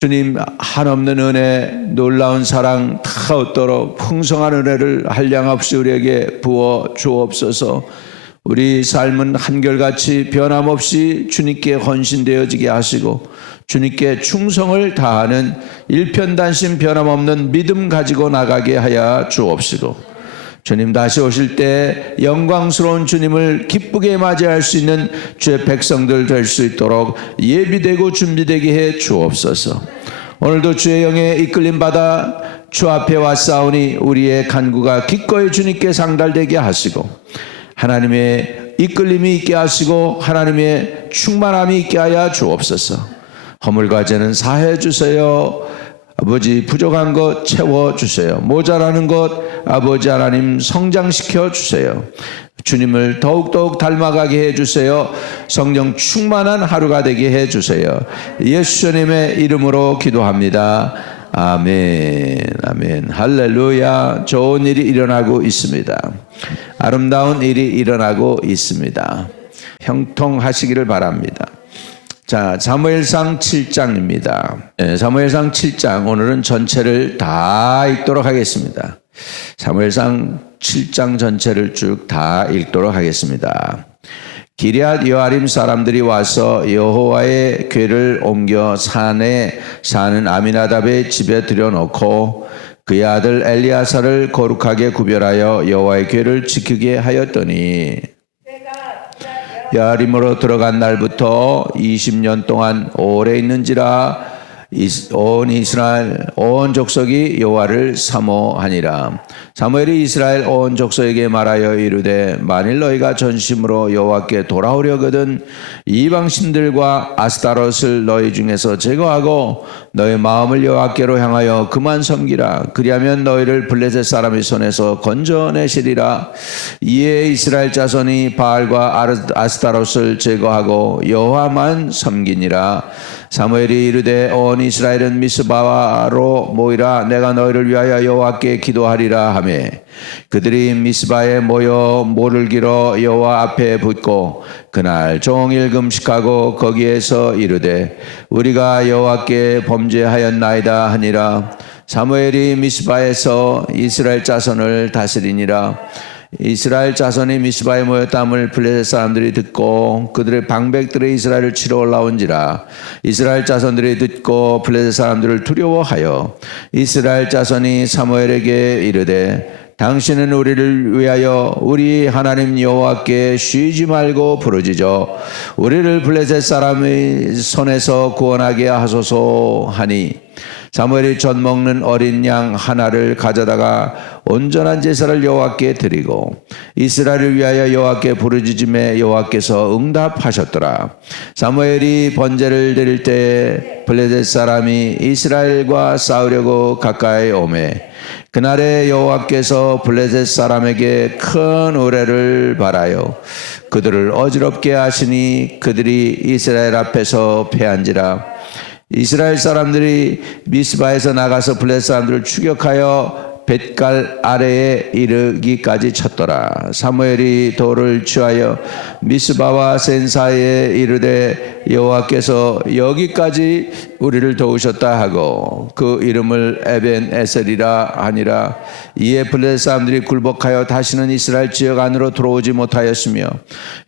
주님 한없는 은혜, 놀라운 사랑 다 얻도록 풍성한 은혜를 한량없이 우리에게 부어 주옵소서. 우리 삶은 한결같이 변함없이 주님께 헌신되어지게 하시고 주님께 충성을 다하는 일편단심 변함없는 믿음 가지고 나가게 하여 주옵시고, 주님 다시 오실 때 영광스러운 주님을 기쁘게 맞이할 수 있는 주의 백성들 될 수 있도록 예비되고 준비되게 해 주옵소서. 오늘도 주의 영에 이끌림 받아 주 앞에 왔사오니 우리의 간구가 기꺼이 주님께 상달되게 하시고 하나님의 이끌림이 있게 하시고 하나님의 충만함이 있게 하여 주옵소서. 허물과 죄는 사해 주세요. 아버지, 부족한 것 채워주세요. 모자라는 것 아버지 하나님 성장시켜 주세요. 주님을 더욱더욱 닮아가게 해주세요. 성령 충만한 하루가 되게 해주세요. 예수님의 이름으로 기도합니다. 아멘. 아멘. 할렐루야. 좋은 일이 일어나고 있습니다. 아름다운 일이 일어나고 있습니다. 형통하시기를 바랍니다. 자, 사무엘상 7장입니다. 사무엘상 7장 오늘은 전체를 다 읽도록 하겠습니다. 사무엘상 7장 전체를 쭉 다 읽도록 하겠습니다. 기럇 여아림 사람들이 와서 여호와의 궤를 옮겨 산에 사는 아미나답의 집에 들여놓고 그의 아들 엘리야사를 거룩하게 구별하여 여호와의 궤를 지키게 하였더니 여아림으로 들어간 날부터 20년 동안 오래 있는지라 온 이스라엘 온 족속이 여호와를 사모하니라. 사무엘이 이스라엘 온 족속에게 말하여 이르되 만일 너희가 전심으로 여호와께 돌아오려거든 이방 신들과 아스타롯을 너희 중에서 제거하고 너희 마음을 여호와께로 향하여 그만 섬기라. 그리하면 너희를 블레셋 사람의 손에서 건져내시리라. 이에 이스라엘 자손이 바알과 아스타롯을 제거하고 여호와만 섬기니라. 사무엘이 이르되 온 이스라엘은 미스바로 모이라. 내가 너희를 위하여 여호와께 기도하리라 하매 그들이 미스바에 모여 모를 길어 여호와 앞에 붙고 그날 종일 금식하고 거기에서 이르되 우리가 여호와께 범죄하였나이다 하니라. 사무엘이 미스바에서 이스라엘 자손을 다스리니라. 이스라엘 자손이 미스바에 모였다함을 블레셋 사람들이 듣고 그들의 방백들이 이스라엘을 치러 올라온지라. 이스라엘 자손들이 듣고 블레셋 사람들을 두려워하여 이스라엘 자손이 사무엘에게 이르되 당신은 우리를 위하여 우리 하나님 여호와께 쉬지 말고 부르짖어 우리를 블레셋 사람의 손에서 구원하게 하소서 하니 사무엘이 젖 먹는 어린 양 하나를 가져다가 온전한 제사를 여호와께 드리고 이스라엘을 위하여 여호와께 부르짖음에 여호와께서 응답하셨더라. 사무엘이 번제를 드릴 때 블레셋 사람이 이스라엘과 싸우려고 가까이 오매 그날에 여호와께서 블레셋 사람에게 큰 우레를 발하여 그들을 어지럽게 하시니 그들이 이스라엘 앞에서 패한지라. 이스라엘 사람들이 미스바에서 나가서 블레셋 사람들을 추격하여 벳갈 아래에 이르기까지 쳤더라. 사무엘이 돌을 취하여 미스바와 센 사이에 이르되 여호와께서 여기까지 우리를 도우셨다 하고 그 이름을 에벤 에셀이라 하니라. 이에 블레셋 사람들이 굴복하여 다시는 이스라엘 지역 안으로 들어오지 못하였으며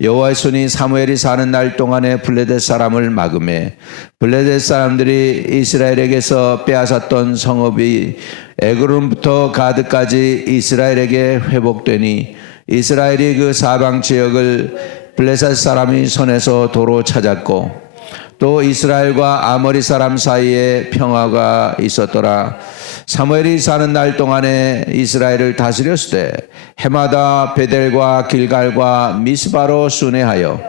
여호와의 손이 사무엘이 사는 날 동안에 블레셋 사람을 막음에 블레셋 사람들이 이스라엘에게서 빼앗았던 성읍이 에그론부터 가드까지 이스라엘에게 회복되니 이스라엘이 그 사방 지역을 블레셋 사람이 손에서 도로 찾았고 또 이스라엘과 아모리 사람 사이에 평화가 있었더라. 사무엘이 사는 날 동안에 이스라엘을 다스렸을 때 해마다 베델과 길갈과 미스바로 순회하여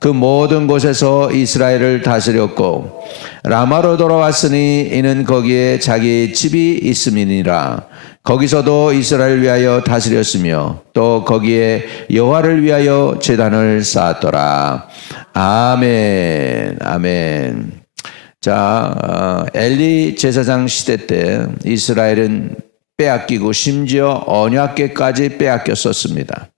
그 모든 곳에서 이스라엘을 다스렸고 라마로 돌아왔으니 이는 거기에 자기 집이 있음이니라. 거기서도 이스라엘을 위하여 다스렸으며 또 거기에 여호와를 위하여 제단을 쌓았더라. 아멘. 아멘. 자, 엘리 제사장 시대 때 이스라엘은 빼앗기고 심지어 언약궤까지 빼앗겼었습니다.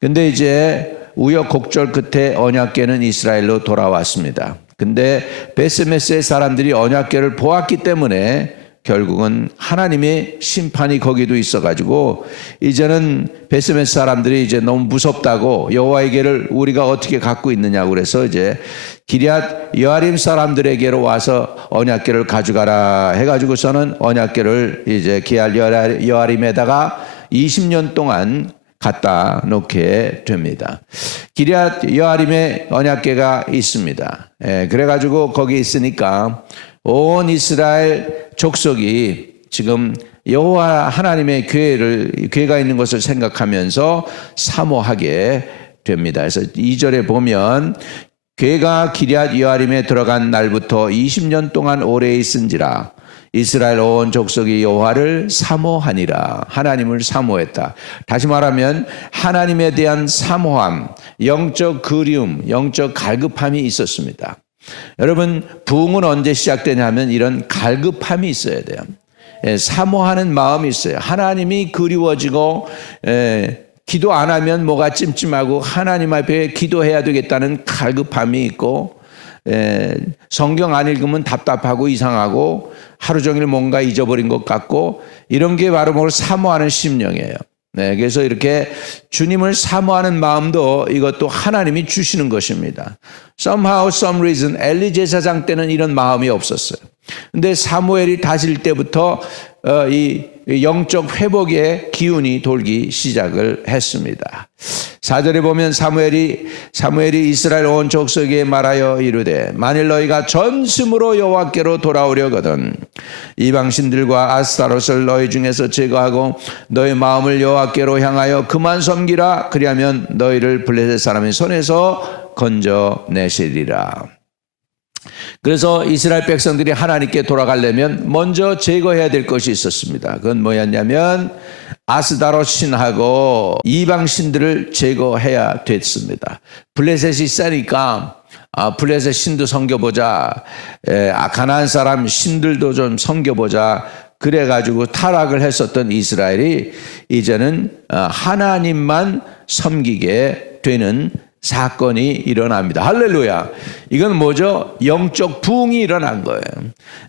근데 이제 우여곡절 끝에 언약궤는 이스라엘로 돌아왔습니다. 근데 베스메스의 사람들이 언약궤를 보았기 때문에 결국은 하나님의 심판이 거기도 있어가지고 이제는 베스메스 사람들이 이제 너무 무섭다고 여호와의 궤를 우리가 어떻게 갖고 있느냐고 그래서 이제 기럇 여아림 사람들에게로 와서 언약궤를 가져가라 해가지고서는 언약궤를 이제 기럇 여아림에다가 20년 동안 갖다 놓게 됩니다. 기럇 여아림에 언약궤가 있습니다. 그래가지고 거기 있으니까 온 이스라엘 족속이 지금 여호와 하나님의 궤가 있는 것을 생각하면서 사모하게 됩니다. 그래서 2절에 보면 궤가 기럇 여아림에 들어간 날부터 20년 동안 오래 있은지라 이스라엘 온 족속이 여호와를 사모하니라. 하나님을 사모했다. 다시 말하면 하나님에 대한 사모함, 영적 그리움, 영적 갈급함이 있었습니다. 여러분, 부흥은 언제 시작되냐면 이런 갈급함이 있어야 돼요. 사모하는 마음이 있어요. 하나님이 그리워지고 기도 안 하면 뭐가 찜찜하고 하나님 앞에 기도해야 되겠다는 갈급함이 있고 성경 안 읽으면 답답하고 이상하고 하루 종일 뭔가 잊어버린 것 같고 이런 게 바로 뭘 사모하는 심령이에요. 그래서 이렇게 주님을 사모하는 마음도 이것도 하나님이 주시는 것입니다. Somehow, some reason 엘리 제사장 때는 이런 마음이 없었어요. 근데 사무엘이 다스릴 때부터 이 영적 회복의 기운이 돌기 시작을 했습니다. 4절에 보면 사무엘이 이스라엘 온 족속에게 말하여 이르되 만일 너희가 전심으로 여호와께로 돌아오려거든 이방신들과 아스타롯을 너희 중에서 제거하고 너희 마음을 여호와께로 향하여 그만 섬기라. 그리하면 너희를 블레셋 사람의 손에서 건져내시리라. 그래서 이스라엘 백성들이 하나님께 돌아가려면 먼저 제거해야 될 것이 있었습니다. 그건 뭐였냐면 아스다롯 신하고 이방 신들을 제거해야 됐습니다. 블레셋이 세니까 블레셋 신도 섬겨보자. 가나안 사람 신들도 좀 섬겨보자. 그래가지고 타락을 했었던 이스라엘이 이제는 하나님만 섬기게 되는 사건이 일어납니다. 할렐루야. 이건 뭐죠? 영적 부흥이 일어난 거예요.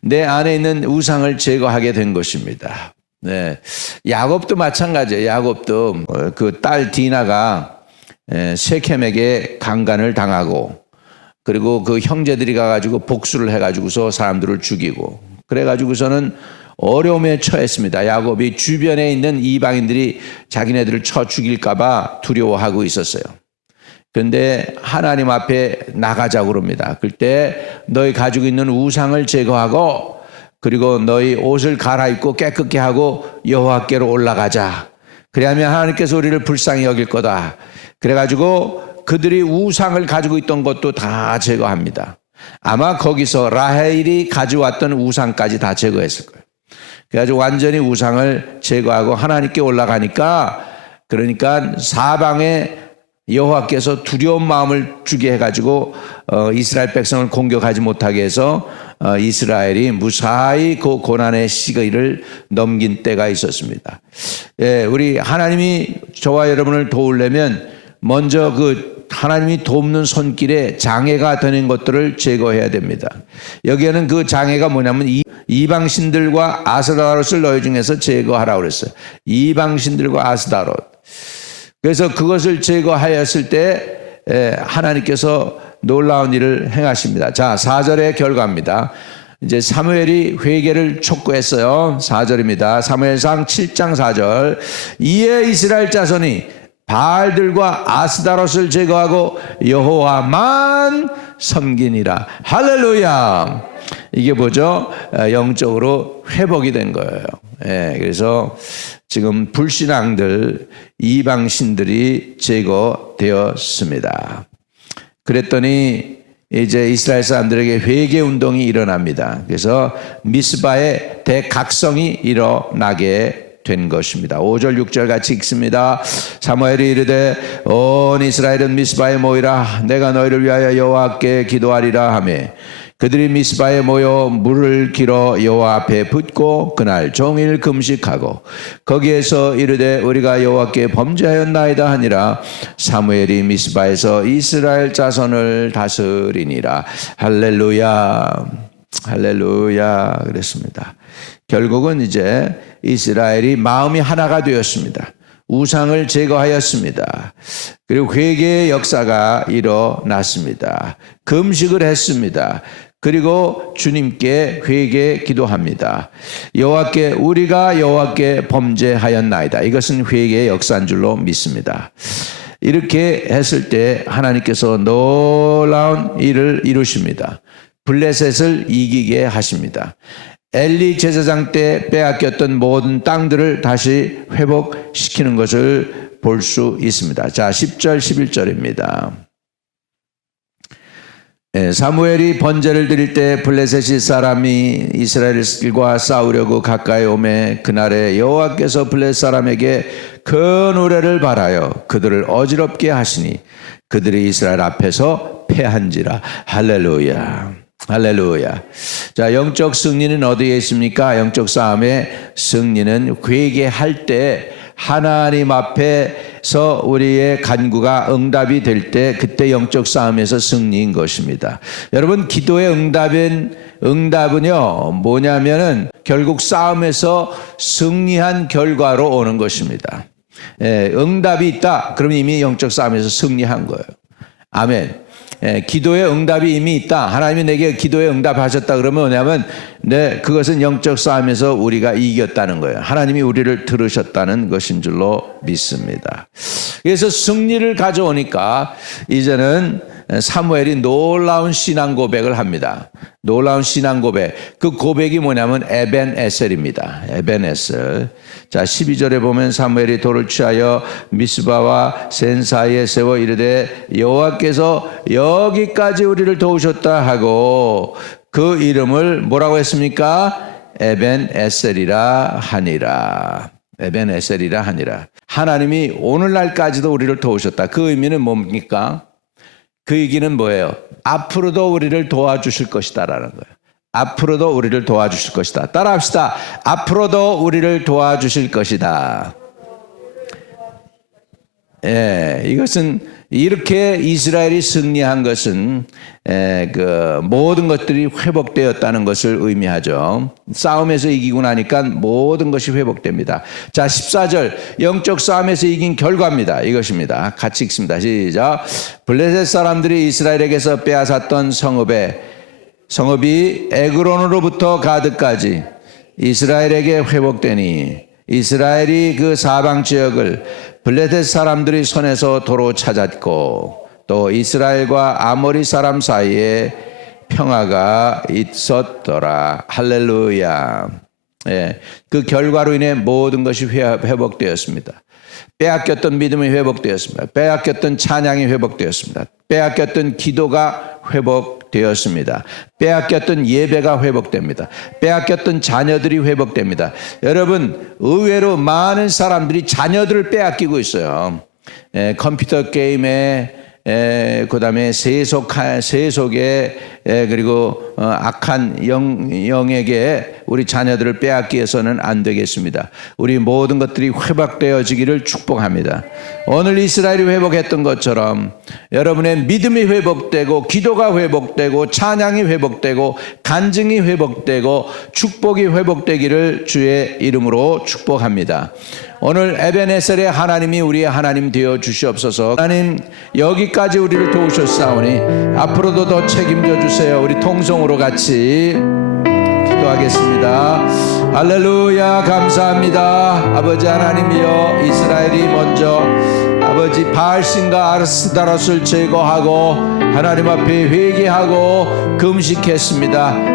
내 안에 있는 우상을 제거하게 된 것입니다. 야곱도 마찬가지예요. 야곱도 그 딸 디나가 세켐에게 강간을 당하고 그리고 그 형제들이 가가지고 복수를 해가지고서 사람들을 죽이고 그래가지고서는 어려움에 처했습니다. 야곱이 주변에 있는 이방인들이 자기네들을 쳐 죽일까봐 두려워하고 있었어요. 그런데 하나님 앞에 나가자고 그럽니다. 그때 너희 가지고 있는 우상을 제거하고 그리고 너희 옷을 갈아입고 깨끗게 하고 여호와께로 올라가자. 그래야면 하나님께서 우리를 불쌍히 여길 거다. 그래가지고 그들이 우상을 가지고 있던 것도 다 제거합니다. 아마 거기서 라헬이 가져왔던 우상까지 다 제거했을 거예요. 그래가지고 완전히 우상을 제거하고 하나님께 올라가니까 그러니까 사방에 여호와께서 두려운 마음을 주게 해가지고 이스라엘 백성을 공격하지 못하게 해서 이스라엘이 무사히 그 고난의 시기를 넘긴 때가 있었습니다. 우리 하나님이 저와 여러분을 도우려면 먼저 그 하나님이 돕는 손길에 장애가 되는 것들을 제거해야 됩니다. 여기에는 그 장애가 뭐냐면 이방신들과 아스다롯을 너희 중에서 제거하라고 그랬어요. 이방신들과 아스다롯. 그래서 그것을 제거하였을 때 하나님께서 놀라운 일을 행하십니다. 자, 4절의 결과입니다. 이제 사무엘이 회개를 촉구했어요. 4절입니다. 사무엘상 7장 4절. 이에 이스라엘 자손이 바알들과 아스다롯을 제거하고 여호와만 섬기니라. 할렐루야. 이게 뭐죠? 영적으로 회복이 된 거예요. 그래서 지금 불신앙들 이방신들이 제거되었습니다. 그랬더니 이제 이스라엘 사람들에게 회개 운동이 일어납니다. 그래서 미스바의 대각성이 일어나게 된 것입니다. 5절 6절 같이 읽습니다. 사무엘이 이르되 온 이스라엘은 미스바에 모이라. 내가 너희를 위하여 여호와께 기도하리라 하매 그들이 미스바에 모여 물을 길어 여호와 앞에 붓고 그날 종일 금식하고 거기에서 이르되 우리가 여호와께 범죄하였나이다 하니라. 사무엘이 미스바에서 이스라엘 자손을 다스리니라. 할렐루야, 할렐루야. 그랬습니다. 결국은 이제 이스라엘이 마음이 하나가 되었습니다. 우상을 제거하였습니다. 그리고 회개의 역사가 일어났습니다. 금식을 했습니다. 그리고 주님께 회개 기도합니다. 여호와께 우리가 여호와께 범죄하였나이다. 이것은 회개의 역사인 줄로 믿습니다. 이렇게 했을 때 하나님께서 놀라운 일을 이루십니다. 블레셋을 이기게 하십니다. 엘리 제사장 때 빼앗겼던 모든 땅들을 다시 회복시키는 것을 볼 수 있습니다. 자, 10절 11절입니다. 사무엘이 번제를 드릴 때 블레셋 사람이 이스라엘과 싸우려고 가까이 오매 그날에 여호와께서 블레셋 사람에게 큰 우레를 발하여 그들을 어지럽게 하시니 그들이 이스라엘 앞에서 패한지라. 할렐루야, 할렐루야. 자, 영적 승리는 어디에 있습니까? 영적 싸움의 승리는 회개할 때 하나님 앞에서 우리의 간구가 응답이 될 때 그때 영적 싸움에서 승리인 것입니다. 여러분, 기도의 응답은요 뭐냐면은 결국 싸움에서 승리한 결과로 오는 것입니다. 응답이 있다 그러면 이미 영적 싸움에서 승리한 거예요. 아멘. 기도의 응답이 이미 있다. 하나님이 내게 기도의 응답하셨다 그러면 뭐냐면 그것은 영적 싸움에서 우리가 이겼다는 거예요. 하나님이 우리를 들으셨다는 것인 줄로 믿습니다. 그래서 승리를 가져오니까 이제는 사무엘이 놀라운 신앙 고백을 합니다. 놀라운 신앙 고백. 그 고백이 뭐냐면 에벤에셀입니다. 에벤에셀. 자, 12절에 보면 사무엘이 돌을 취하여 미스바와 센 사이에 세워 이르되 여호와께서 여기까지 우리를 도우셨다 하고 그 이름을 뭐라고 했습니까? 에벤에셀이라 하니라. 에벤에셀이라 하니라. 하나님이 오늘날까지도 우리를 도우셨다. 그 의미는 뭡니까? 그 얘기는 뭐예요? 앞으로도 우리를 도와주실 것이다라는 거예요. 앞으로도 우리를 도와주실 것이다. 따라합시다. 앞으로도 우리를 도와주실 것이다. 이것은 이렇게 이스라엘이 승리한 것은 모든 것들이 회복되었다는 것을 의미하죠. 싸움에서 이기고 나니까 모든 것이 회복됩니다. 자, 14절 영적 싸움에서 이긴 결과입니다. 이것입니다. 같이 읽습니다. 시작. 블레셋 사람들이 이스라엘에게서 빼앗았던 성읍이 에그론으로부터 가드까지 이스라엘에게 회복되니 이스라엘이 그 사방 지역을 블레셋 사람들이 손에서 도로 찾았고 또 이스라엘과 아모리 사람 사이에 평화가 있었더라. 할렐루야. 그 결과로 인해 모든 것이 회복되었습니다. 빼앗겼던 믿음이 회복되었습니다. 빼앗겼던 찬양이 회복되었습니다. 빼앗겼던 기도가 회복되었습니다. 빼앗겼던 예배가 회복됩니다. 빼앗겼던 자녀들이 회복됩니다. 여러분, 의외로 많은 사람들이 자녀들을 빼앗기고 있어요. 컴퓨터 게임에 그다음에 세속에 그리고 악한 영에게 우리 자녀들을 빼앗기 위해서는 안 되겠습니다. 우리 모든 것들이 회복되어지기를 축복합니다. 오늘 이스라엘이 회복했던 것처럼 여러분의 믿음이 회복되고 기도가 회복되고 찬양이 회복되고 간증이 회복되고 축복이 회복되기를 주의 이름으로 축복합니다. 오늘 에벤에셀의 하나님이 우리의 하나님 되어 주시옵소서. 하나님, 여기까지 우리를 도우셨사오니 앞으로도 더 책임져 주세요. 우리 통성으로 같이 기도하겠습니다. 할렐루야. 감사합니다. 아버지 하나님이여, 이스라엘이 먼저 아버지 바알신과 아스다롯을 제거하고 하나님 앞에 회개하고 금식했습니다.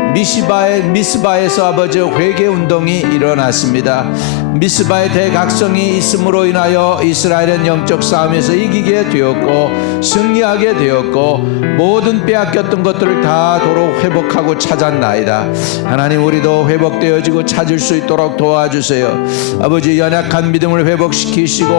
미스바에서 아버지 회개 운동이 일어났습니다. 미스바의 대각성이 있음으로 인하여 이스라엘은 영적 싸움에서 이기게 되었고 승리하게 되었고 모든 빼앗겼던 것들을 다 도로 회복하고 찾았나이다. 하나님, 우리도 회복되어지고 찾을 수 있도록 도와주세요. 아버지, 연약한 믿음을 회복시키시고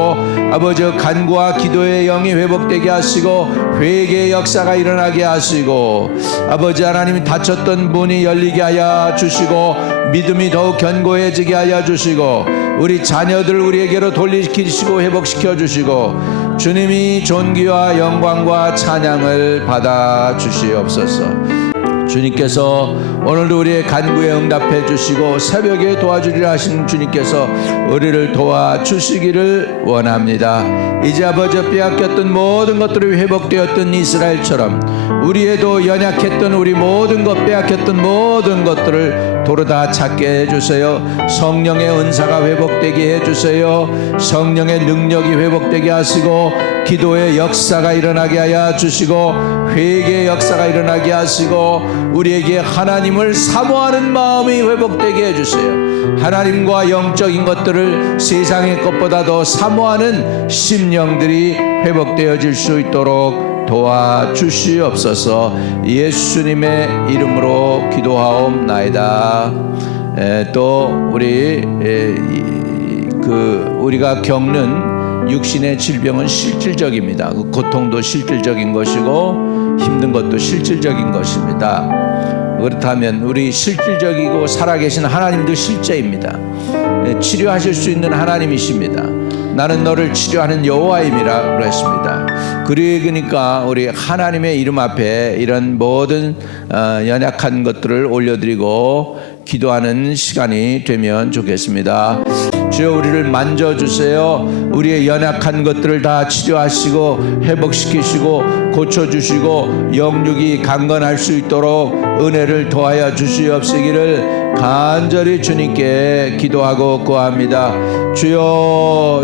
아버지 간구와 기도의 영이 회복되게 하시고 회개의 역사가 역사가 일어나게 하시고 아버지 하나님 닫혔던 문이 열리게 하여 주시고 믿음이 더욱 견고해지게 하여 주시고 우리 자녀들 우리에게로 돌리키시고 회복시켜 주시고 주님이 존귀와 영광과 찬양을 받아 주시옵소서. 주님께서 오늘도 우리의 간구에 응답해 주시고 새벽에 도와주리라 하신 주님께서 우리를 도와주시기를 원합니다. 이제 아버지 빼앗겼던 모든 것들이 회복되었던 이스라엘처럼 우리에도 연약했던 우리 모든 것 빼앗겼던 모든 것들을 도로 다 찾게 해주세요. 성령의 은사가 회복되게 해주세요. 성령의 능력이 회복되게 하시고 기도의 역사가 일어나게 하여 주시고 회개의 역사가 일어나게 하시고 우리에게 하나님을 사모하는 마음이 회복되게 해주세요. 하나님과 영적인 것들을 세상의 것보다 더 사모하는 심령들이 회복되어질 수 있도록 도와주시옵소서. 예수님의 이름으로 기도하옵나이다. 또 우리가 겪는 육신의 질병은 실질적입니다. 그 고통도 실질적인 것이고 힘든 것도 실질적인 것입니다. 그렇다면 우리 실질적이고 살아계신 하나님도 실제입니다. 치료하실 수 있는 하나님이십니다. 나는 너를 치료하는 여호와임이라 그랬습니다. 그러니까 우리 하나님의 이름 앞에 이런 모든 연약한 것들을 올려드리고 기도하는 시간이 되면 좋겠습니다. 주여 우리를 만져주세요. 우리의 연약한 것들을 다 치료하시고 회복시키시고 고쳐주시고 영육이 강건할 수 있도록 은혜를 더하여 주시옵시기를 간절히 주님께 기도하고 구합니다. 주여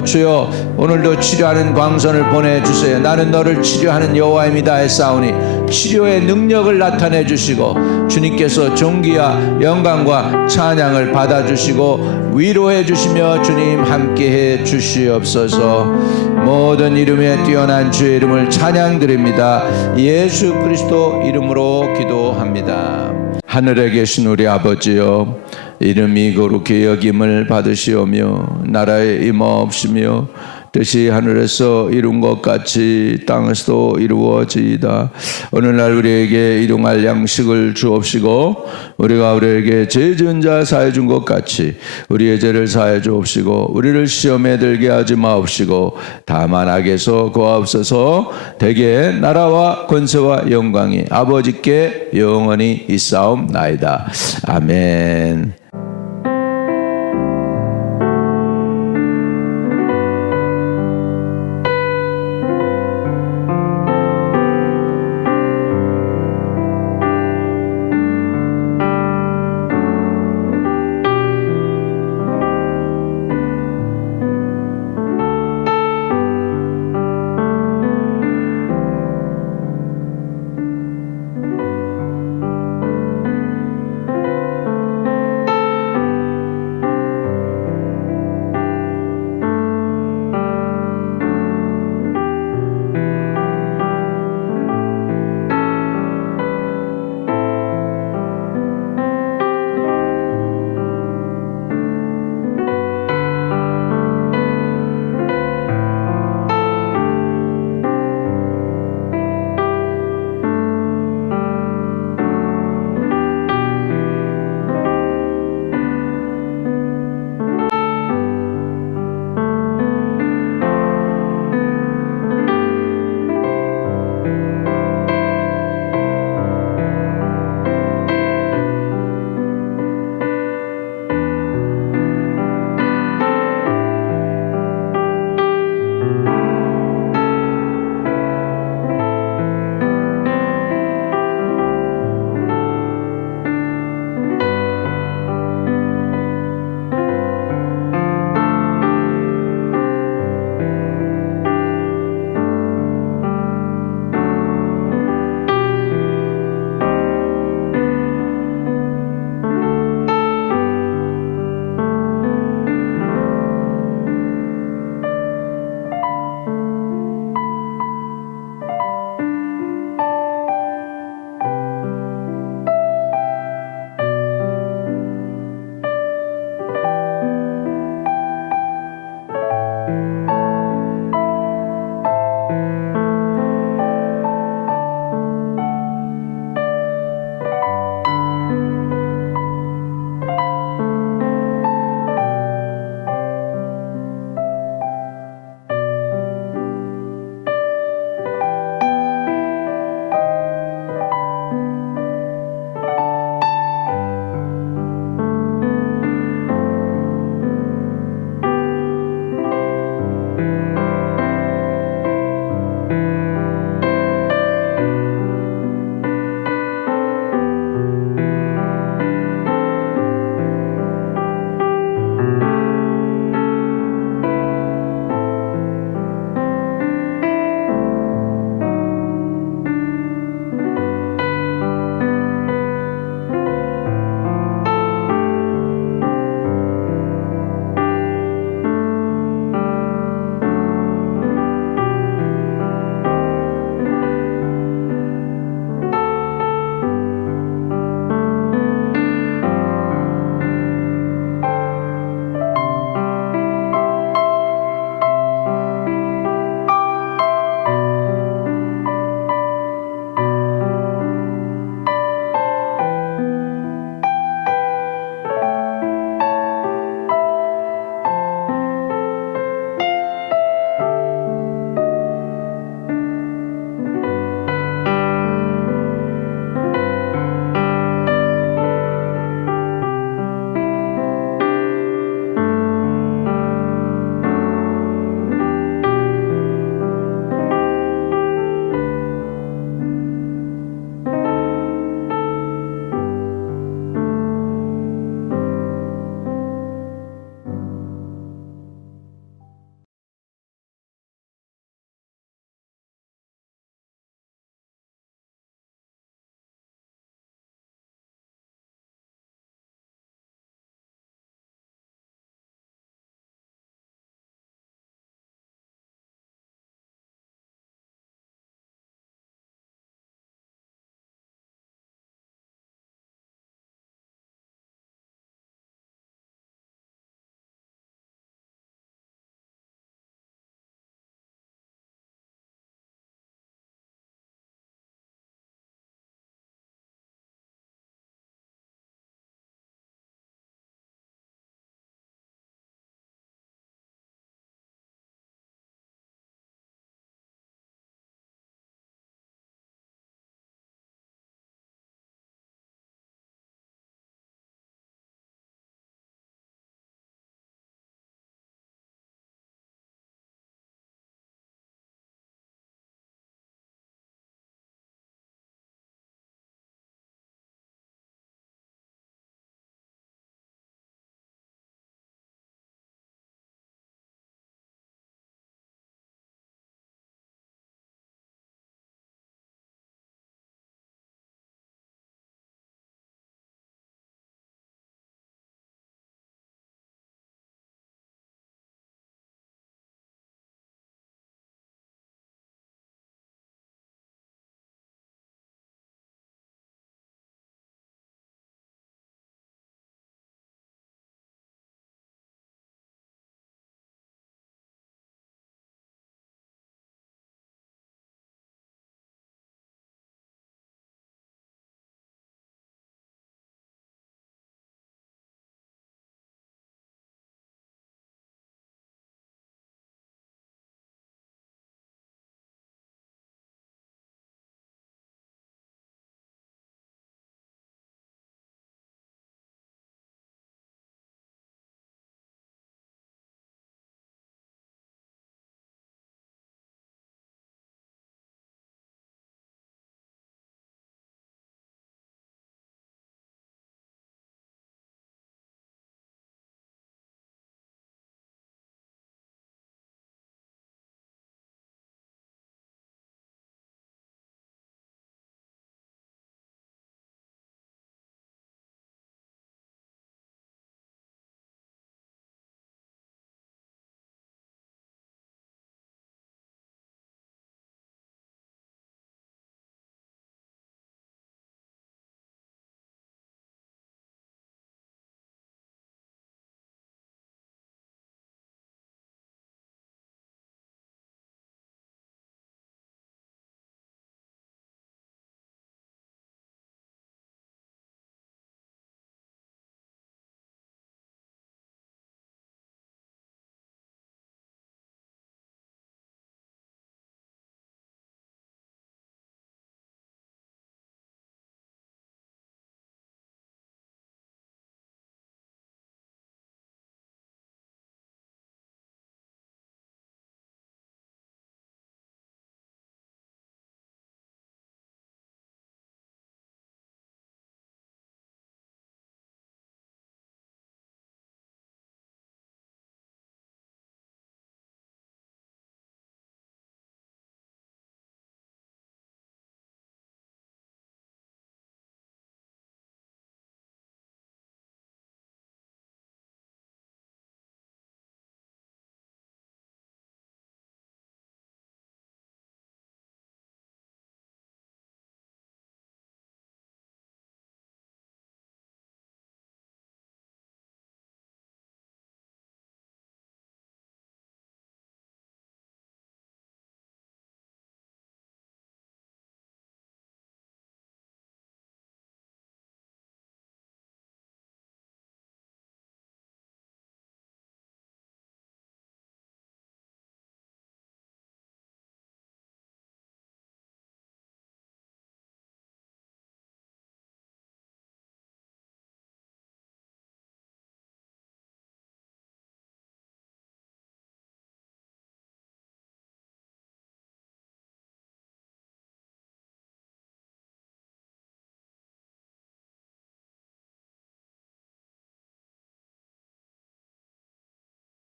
오늘도 치료하는 광선을 보내주세요. 나는 너를 치료하는 여호와입니다 했사오니 치료의 능력을 나타내 주시고 주님께서 존귀와 영광과 찬양을 받아주시고 위로해 주시며 주님 함께해 주시옵소서. 모든 이름에 뛰어난 주의 이름을 찬양드립니다. 예수 그리스도 이름으로 기도합니다. 하늘에 계신 우리 아버지여, 이름이 거룩히 여김을 받으시오며 나라에 임하옵시며 뜻이 하늘에서 이룬 것 같이 땅에서도 이루어지이다. 오늘날 우리에게 일용할 양식을 주옵시고 우리가 우리에게 죄 지은 자 사해 준 것 같이 우리의 죄를 사해 주옵시고 우리를 시험에 들게 하지 마옵시고 다만 악에서 구하옵소서. 대개 나라와 권세와 영광이 아버지께 영원히 있사옵나이다. 아멘.